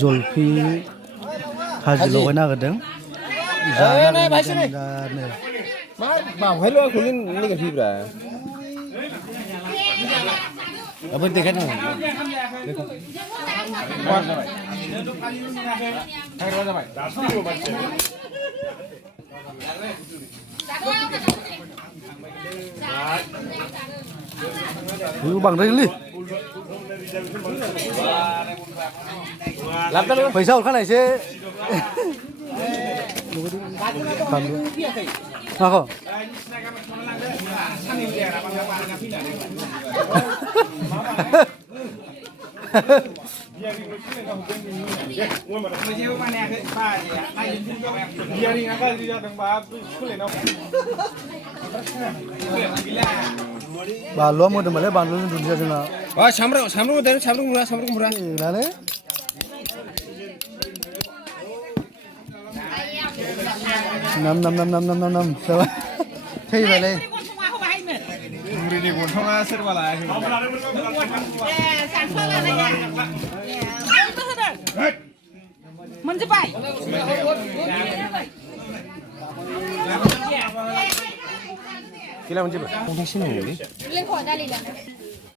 जलफि भाजि लगायना होदों जानो मा बावहायल' आंखौनो नेगाटिभब्रा अब देखाय नांगौ बांद्रायलै फैसा हरखानायसो माखौ बानलुआ मोदोमबालाय बानलुजों दुन्दिया जोंना सामब्राम होदों सामब्राम गुफुरा नालाय नाम जाबाय थैबायलै बुरिनि गन्थङा सोरबा लायाखै मोनजोब्बाय गैला मोनजोब्बाय लेंखौ दालि लाना